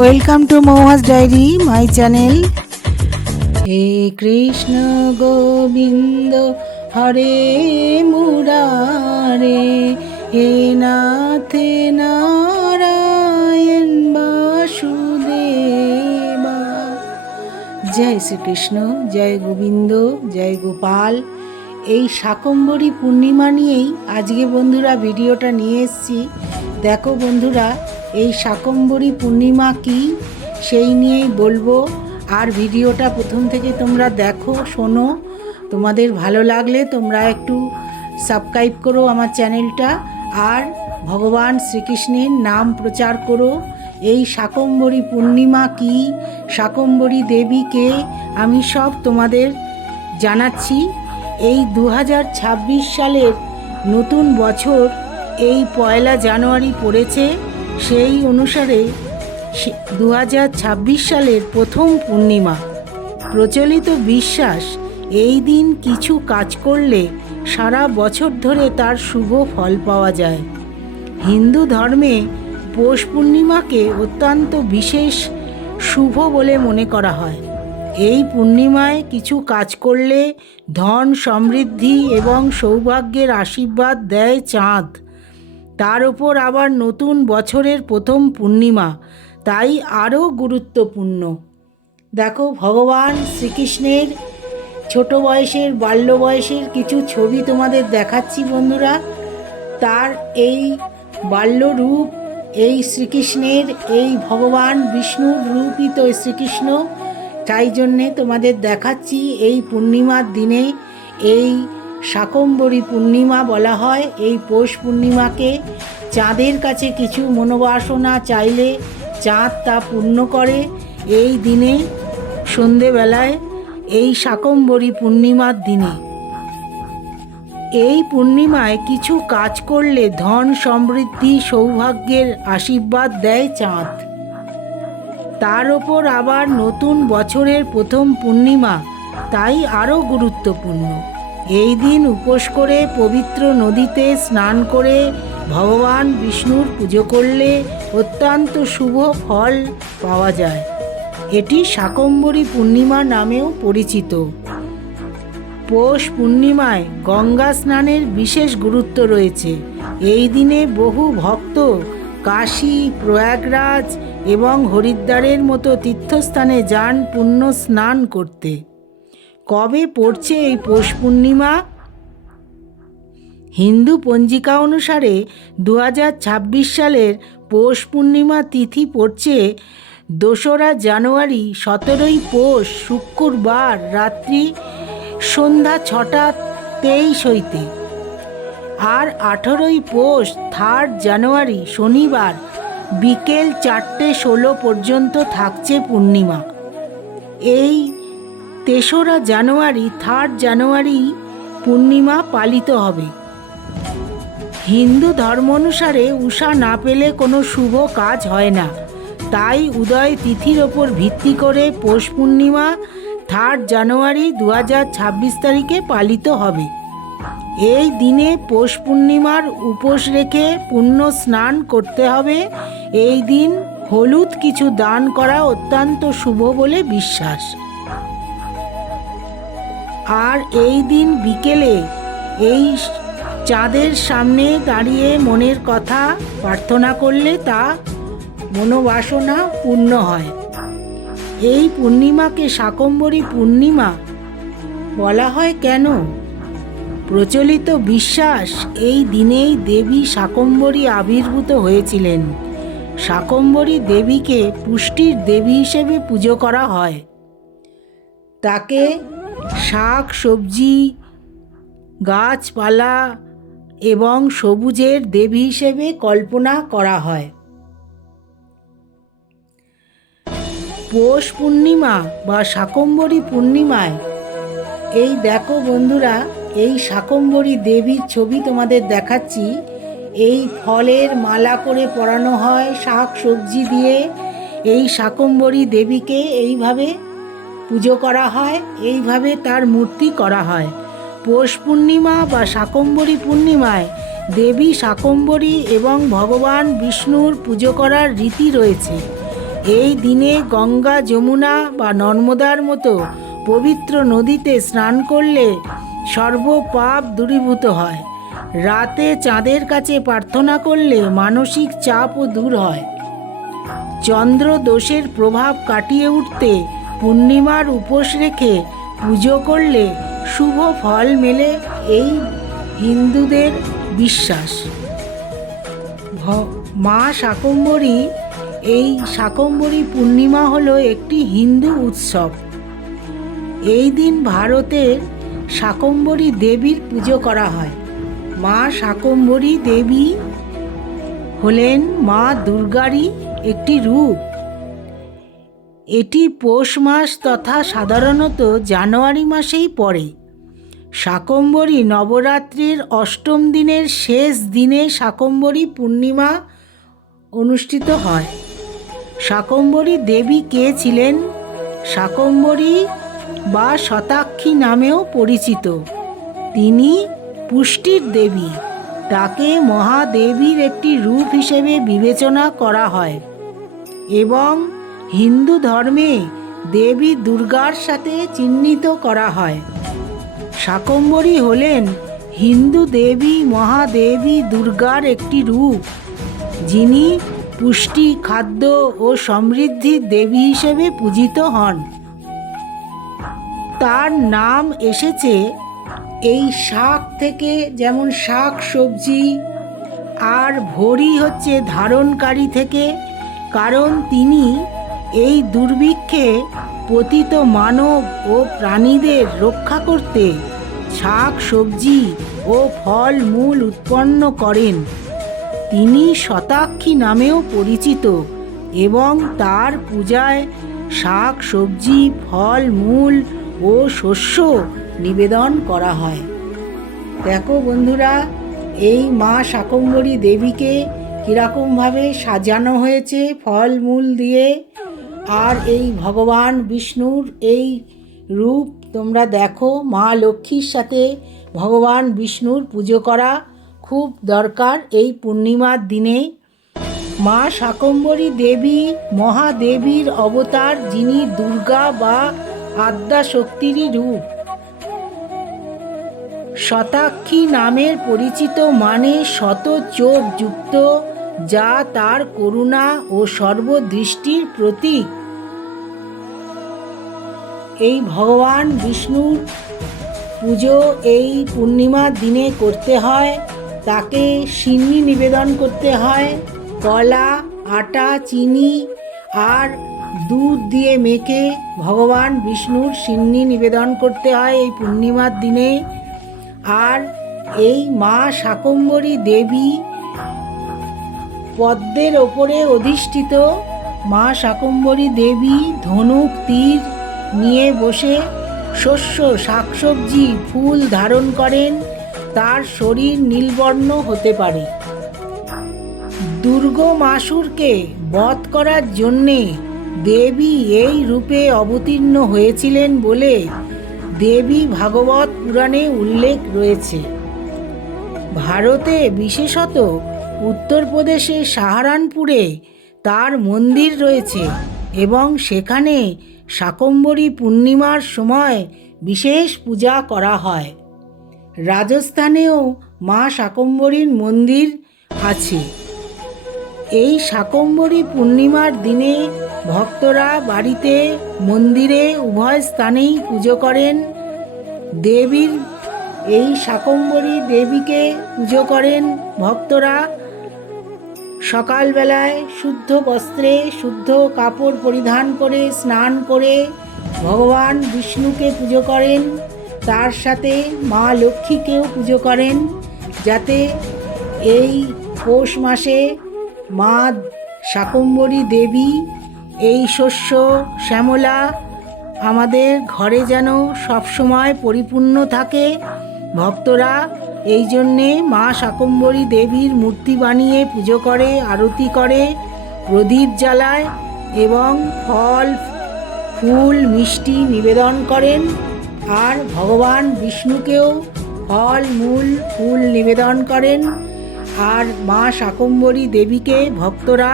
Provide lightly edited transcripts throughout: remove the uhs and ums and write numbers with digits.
Welcome to Mouhas diary my channel. হে কৃষ্ণ গোবিন্দ হরে মুরারে, হে নাথে নারায়ণ বাসুদেবা। জয় শ্রীকৃষ্ণ, জয় গোবিন্দ, জয় গোপাল। এই শাকম্ভরী পূর্ণিমা নিয়েই আজকে বন্ধুরা ভিডিওটা নিয়ে এসেছি। দেখো বন্ধুরা, এই শাকম্ভরী পূর্ণিমা কি সেই নিয়েই বলবো। আর ভিডিওটা প্রথম থেকে তোমরা দেখো, শোনো। তোমাদের ভালো লাগলে তোমরা একটু সাবস্ক্রাইব করো আমার চ্যানেলটা, আর ভগবান শ্রীকৃষ্ণের নাম প্রচার করো। এই শাকম্ভরী পূর্ণিমা কি, শাকম্ভরী দেবীকে আমি সব তোমাদের জানাচ্ছি। এই 2026 সালের নতুন বছর এই 1 জানুয়ারি পড়েছে। সেই অনুসারে 2026 সালের প্রথম পূর্ণিমা। প্রচলিত বিশ্বাস, এই দিন কিছু কাজ করলে সারা বছর ধরে তার শুভ ফল পাওয়া যায়। হিন্দু ধর্মে পৌষ পূর্ণিমাকে অত্যন্ত বিশেষ শুভ বলে মনে করা হয়। এই পূর্ণিমায় কিছু কাজ করলে ধন, সমৃদ্ধি এবং সৌভাগ্যের আশীর্বাদ দেয় চাঁদ। তার ওপর আবার নতুন বছরের প্রথম পূর্ণিমা, তাই আরও গুরুত্বপূর্ণ। দেখো, ভগবান শ্রীকৃষ্ণের ছোট বয়সের, বাল্য বয়সের কিছু ছবি তোমাদের দেখাচ্ছি বন্ধুরা। তার এই বাল্যরূপ, এই শ্রীকৃষ্ণের, এই ভগবান বিষ্ণুর রূপই তো শ্রীকৃষ্ণ। তাই জন্যে তোমাদের দেখাচ্ছি। এই পূর্ণিমার দিনে, এই শাকম্ভরী পূর্ণিমা বলা হয় এই পৌষ পূর্ণিমাকে। চাঁদের কাছে কিছু মনোবাসনা চাইলে চাঁদ তা পূর্ণ করে এই দিনে, সন্ধেবেলায়, এই শাকম্ভরী পূর্ণিমার দিনে। এই পূর্ণিমায় কিছু কাজ করলে ধন, সমৃদ্ধি, সৌভাগ্যের আশীর্বাদ দেয় চাঁদ। তার ওপর আবার নতুন বছরের প্রথম পূর্ণিমা, তাই আরও গুরুত্বপূর্ণ। এই দিন উপোস করে পবিত্র নদীতে স্নান করে ভগবান বিষ্ণুর পুজো করলে অত্যন্ত শুভ ফল পাওয়া যায়। এটি শাকম্ভরী পূর্ণিমা নামেও পরিচিত। পৌষ পূর্ণিমায় গঙ্গা স্নানের বিশেষ গুরুত্ব রয়েছে। এই দিনে বহু ভক্ত কাশী, প্রয়াগরাজ এবং হরিদ্বারের মতো তীর্থস্থানে যান পুণ্য স্নান করতে। কবে পড়ছে এই পৌষ পূর্ণিমা? হিন্দু পঞ্জিকা অনুসারে 2026 সালের পৌষ পূর্ণিমা তিথি পড়ছে 2রা জানুয়ারি, 17ই পৌষ শুক্রবার রাত্রি সন্ধ্যা 6:23 হইতে, আর 18ই পৌষ 3rd জানুয়ারি শনিবার বিকেল 4:16 পর্যন্ত থাকছে পূর্ণিমা। এই 3রা জানুয়ারি, 3rd জানুয়ারি পূর্ণিমা পালিত হবে। হিন্দু ধর্ম অনুসারে উষা না পেলে কোনো শুভ কাজ হয় না, তাই উদয় তিথির ওপর ভিত্তি করে পৌষ পূর্ণিমা 3rd জানুয়ারি 2026 তারিখে পালিত হবে। এই দিনে পৌষ পূর্ণিমার উপোস রেখে পুণ্য স্নান করতে হবে। এই দিন হলুদ কিছু দান করা অত্যন্ত শুভ বলে বিশ্বাস। আর এই দিন বিকেলে এই চাঁদের সামনে দাঁড়িয়ে মনের কথা প্রার্থনা করলে তা মনোবাসনা পূর্ণ হয়। এই পূর্ণিমাকে শাকম্ভরী পূর্ণিমা বলা হয় কেন? প্রচলিত বিশ্বাস, এই দিনেই দেবী শাকম্ভরী আবির্ভূত হয়েছিলেন। শাকম্ভরী দেবীকে পুষ্টির দেবী হিসেবে পুজো করা হয়। তাকে শাক, সবজি, গাছপালা এবং সবুজের দেবী হিসেবে কল্পনা করা হয়। পৌষ পূর্ণিমা বা শাকম্ভরী পূর্ণিমায় এই দেখো বন্ধুরা, এই শাকম্ভরী দেবীর ছবি তোমাদের দেখাচ্ছি। এই ফলের মালা করে পরানো হয় শাক সবজি দিয়ে। এই শাকম্ভরী দেবীকে এইভাবে পুজো করা হয়, এইভাবে তার মূর্তি করা হয়। পৌষ পূর্ণিমা বা শাকম্ভরী পূর্ণিমায় দেবী শাকম্ভরী এবং ভগবান বিষ্ণুর পুজো করার রীতি রয়েছে। এই দিনে গঙ্গা, যমুনা বা নর্মদার মতো পবিত্র নদীতে স্নান করলে সর্বপাপ দূরীভূত হয়। রাতে চাঁদের কাছে প্রার্থনা করলে মানসিক চাপও দূর হয়। চন্দ্র দোষের প্রভাব কাটিয়ে উঠতে পূর্ণিমার উপোস রেখে পুজো করলে শুভ ফল মেলে, এই হিন্দুদের বিশ্বাস। মা শাকম্ভরী, এই শাকম্ভরী পূর্ণিমা হলো একটি হিন্দু উৎসব। এই দিন ভারতের শাকম্ভরী দেবীর পুজো করা হয়। মা শাকম্ভরী দেবী হলেন মা দুর্গারই একটি রূপ। এটি পৌষ মাস তথা সাধারণত জানুয়ারি মাসেই পড়ে। শাকম্ভরী নবরাত্রির অষ্টম দিনের শেষ দিনে শাকম্ভরী পূর্ণিমা অনুষ্ঠিত হয়। শাকম্ভরী দেবী কে ছিলেন? শাকম্ভরী বা শতাক্ষী নামেও পরিচিত। তিনি পুষ্টির দেবী। তাকে মহাদেবীর একটি রূপ হিসেবে বিবেচনা করা হয় এবং হিন্দু ধর্মে দেবী দুর্গার সাথে চিহ্নিত করা হয়। শাকম্ভরী হলেন হিন্দু দেবী মহাদেবী দুর্গার একটি রূপ, যিনি পুষ্টি, খাদ্য ও সমৃদ্ধির দেবী হিসেবে পূজিত হন। তার নাম এসেছে এই শাক থেকে, যেমন শাক সবজি, আর ভরি হচ্ছে ধারণকারী থেকে, কারণ তিনি এই দুর্ভিক্ষে পতিত মানব ও প্রাণীদের রক্ষা করতে শাক সবজি ও ফল মূল উৎপন্ন করেন। তিনি শতাক্ষী নামেও পরিচিত এবং তার পূজায় শাক সবজি, ফল মূল ও শস্য নিবেদন করা হয়। দেখো বন্ধুরা, এই মা শাকম্ভরী দেবীকে কীরকমভাবে সাজানো হয়েছে ফল মূল দিয়ে। আর এই ভগবান বিষ্ণুর এই রূপ তোমরা দেখো। মা লক্ষ্মীর সাথে ভগবান বিষ্ণুর পুজো করা খুব দরকার এই পূর্ণিমার দিনে। মা শাকম্ভরী দেবী মহাদেবীর অবতার, যিনি দুর্গা বা আদ্যা শক্তিরই রূপ। শতাক্ষী নামের পরিচিত মানে শত চোখ যুক্ত, যা তার করুণা ও সর্বদৃষ্টির প্রতীক। এই ভগবান বিষ্ণুর পুজো এই পূর্ণিমার দিনে করতে হয়। তাকে সিন্নি নিবেদন করতে হয়। কলা, আটা, চিনি আর দুধ দিয়ে মেখে ভগবান বিষ্ণুর সিন্নি নিবেদন করতে হয় এই পূর্ণিমার দিনে। আর এই মা শাকম্ভরী দেবী পদ্মের ওপরে অধিষ্ঠিত। মা শাকম্ভরী দেবী ধনুক, তীর নিয়ে বসে শস্য, শাকসবজি, ফুল ধারণ করেন। তার শরীর নীলবর্ণ হতে পারে। দুর্গমাসুরকে বধ করার জন্যে দেবী এই রূপে অবতীর্ণ হয়েছিলেন বলে দেবী ভাগবত পুরাণে উল্লেখ রয়েছে। ভারতে, বিশেষত উত্তরপ্রদেশের সাহারানপুরে তার মন্দির রয়েছে এবং সেখানে শাকম্ভরী পূর্ণিমার সময় বিশেষ পূজা করা হয়। রাজস্থানেও মা শাকম্ভরীর মন্দির আছে। এই শাকম্ভরী পূর্ণিমার দিনে ভক্তরা বাড়িতে, মন্দিরে উভয় স্থানেই পুজো করেন। দেবীর এই শাকম্ভরী দেবীকে পুজো করেন ভক্তরা। সকালবেলায় শুদ্ধ বস্ত্রে, শুদ্ধ কাপড় পরিধান করে, স্নান করে ভগবান বিষ্ণুকে পুজো করেন। তার সাথে মা লক্ষ্মীকেও পুজো করেন, যাতে এই পৌষ মাসে মা শাকম্ভরী দেবী এই শস্য শ্যামলা আমাদের ঘরে যেন সবসময় পরিপূর্ণ থাকে। ভক্তরা এই জন্যে মা শাকম্ভরী দেবীর মূর্তি বানিয়ে পুজো করে, আরতি করে, প্রদীপ জ্বালায় এবং ফল, ফুল, মিষ্টি নিবেদন করেন। আর ভগবান বিষ্ণুকেও ফল মূল ফুল নিবেদন করেন। আর মা শাকম্ভরী দেবীকে ভক্তরা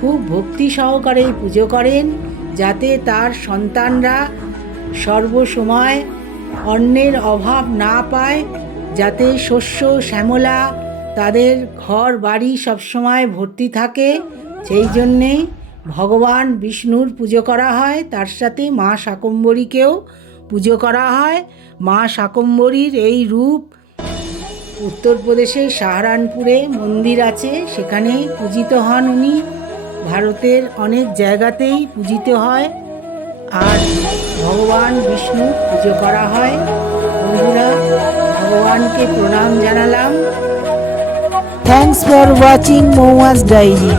খুব ভক্তি সহকারে পুজো করেন, যাতে তার সন্তানরা সর্বসময় অন্নের অভাব না পায়, যাতে শস্য শ্যামলা তাদের ঘর বাড়ি সবসময় ভর্তি থাকে। সেই জন্যে ভগবান বিষ্ণুর পুজো করা হয়, তার সাথে মা শাকম্ভরীকেও পুজো করা হয়। মা শাকম্ভরীর এই রূপ উত্তরপ্রদেশের সাহারানপুরে মন্দির আছে, সেখানে পূজিত হন উনি। ভারতের অনেক জায়গাতেই পূজিত হয় আর ভগবান বিষ্ণু পুজো করা হয়। বন্ধুরা, ভগবানকে প্রণাম জানালাম। Thanks for watching Mouhas diary.